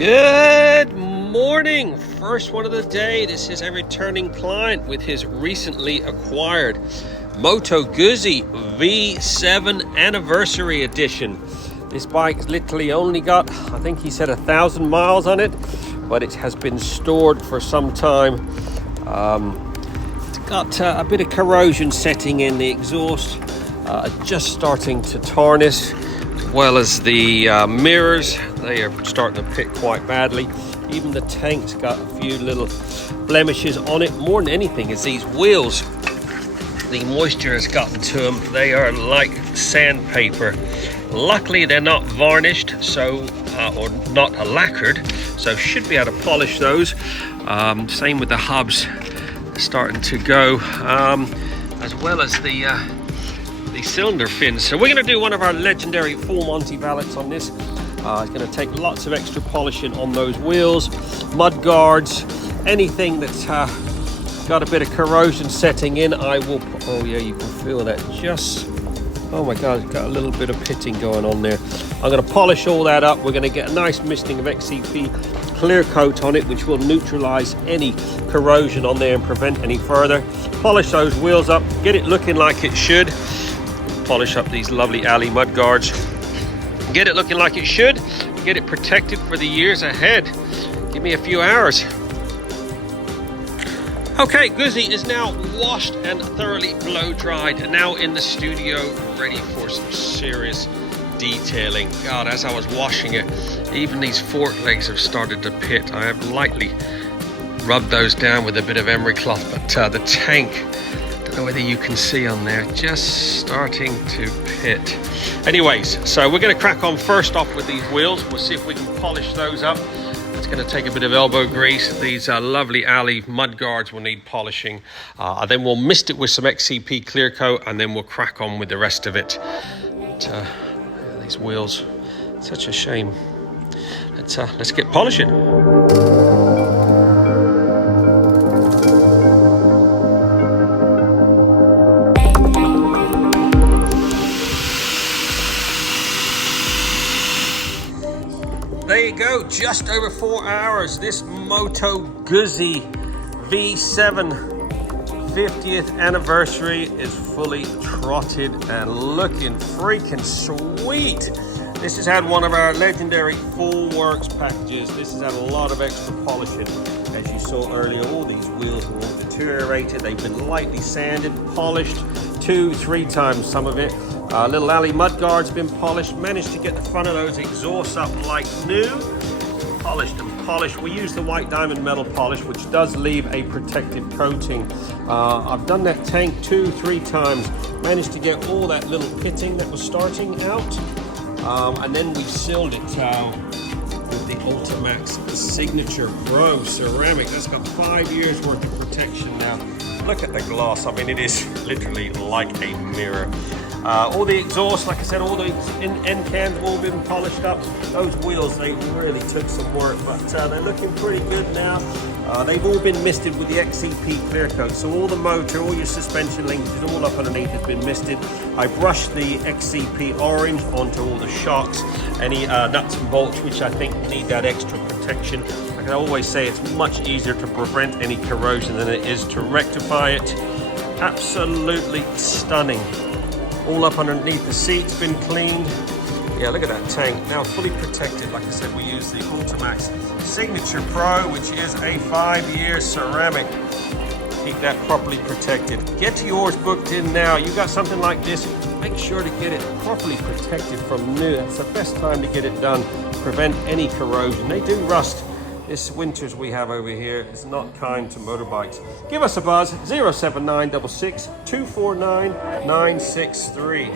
Good morning, first one of the day. This is a returning client with his recently acquired Moto Guzzi V7 Anniversary Edition. This bike's literally only got, I think he said 1,000 miles on it, but it has been stored for some time. It's got a bit of corrosion setting in the exhaust, just starting to tarnish, as well as the mirrors. They are starting to pit quite badly. Even the tank's got a few little blemishes on it. More than anything is these wheels. The moisture has gotten to them. They are like sandpaper. Luckily they're not varnished, so or not lacquered, so should be able to polish those. Same with the hubs, starting to go, as well as the cylinder fins. So we're going to do one of our legendary full Monty valets on this. It's going to take lots of extra polishing on those wheels, mud guards, anything that's got a bit of corrosion setting in. I will, oh yeah, you can feel that just, oh my god, it's got a little bit of pitting going on there. I'm going to polish all that up. We're going to get a nice misting of XCP clear coat on it, which will neutralize any corrosion on there and prevent any further. Polish those wheels up, get it looking like it should. Polish up these lovely alley mud guards. Get it looking like it should. Get it protected for the years ahead. Give me a few hours. Okay, Guzzi is now washed and thoroughly blow dried, and now in the studio, ready for some serious detailing. God, as I was washing it, even these fork legs have started to pit. I have lightly rubbed those down with a bit of emery cloth, but the tank, I don't know whether you can see on there, just starting to pit. Anyways, so we're going to crack on first off with these wheels. We'll see if we can polish those up. It's going to take a bit of elbow grease. These lovely alley mud guards will need polishing. Then we'll mist it with some XCP clear coat, and then we'll crack on with the rest of it. But, these wheels, such a shame. Let's get polishing. There you go, just over 4 hours. This Moto Guzzi V7 50th anniversary is fully trotted and looking freaking sweet. This has had one of our legendary full works packages. This has had a lot of extra polishing. As you saw earlier, all these wheels were all deteriorated. They've been lightly sanded, polished 2-3 times, some of it. Little alley mud guards been polished. Managed to get the front of those exhausts up like new. Polished and polished. We use the white diamond metal polish, which does leave a protective coating. I've done that tank 2-3 times. Managed to get all that little pitting that was starting out. And then we sealed it with the Ultimaxx Signature Pro ceramic. That's got 5 years worth of protection now. Look at the gloss. I mean, it is literally like a mirror. All the exhausts, like I said, all the end cans have all been polished up. Those wheels, they really took some work, but they're looking pretty good now. They've all been misted with the XCP clear coat, so all the motor, all your suspension linkages, all up underneath has been misted. I brushed the XCP orange onto all the shocks, any nuts and bolts which I think need that extra protection. Like I always say, it's much easier to prevent any corrosion than it is to rectify it. Absolutely stunning. All up underneath the seat's been cleaned. Yeah, look at that tank, now fully protected. Like I said, we use the Ultimaxx Signature Pro, which is a 5-year ceramic. Keep that properly protected. Get yours booked in now. You got something like this, make sure to get it properly protected from new. That's the best time to get it done. Prevent any corrosion. They do rust. This winters we have over here is not kind to motorbikes. Give us a buzz, 07966 249 963.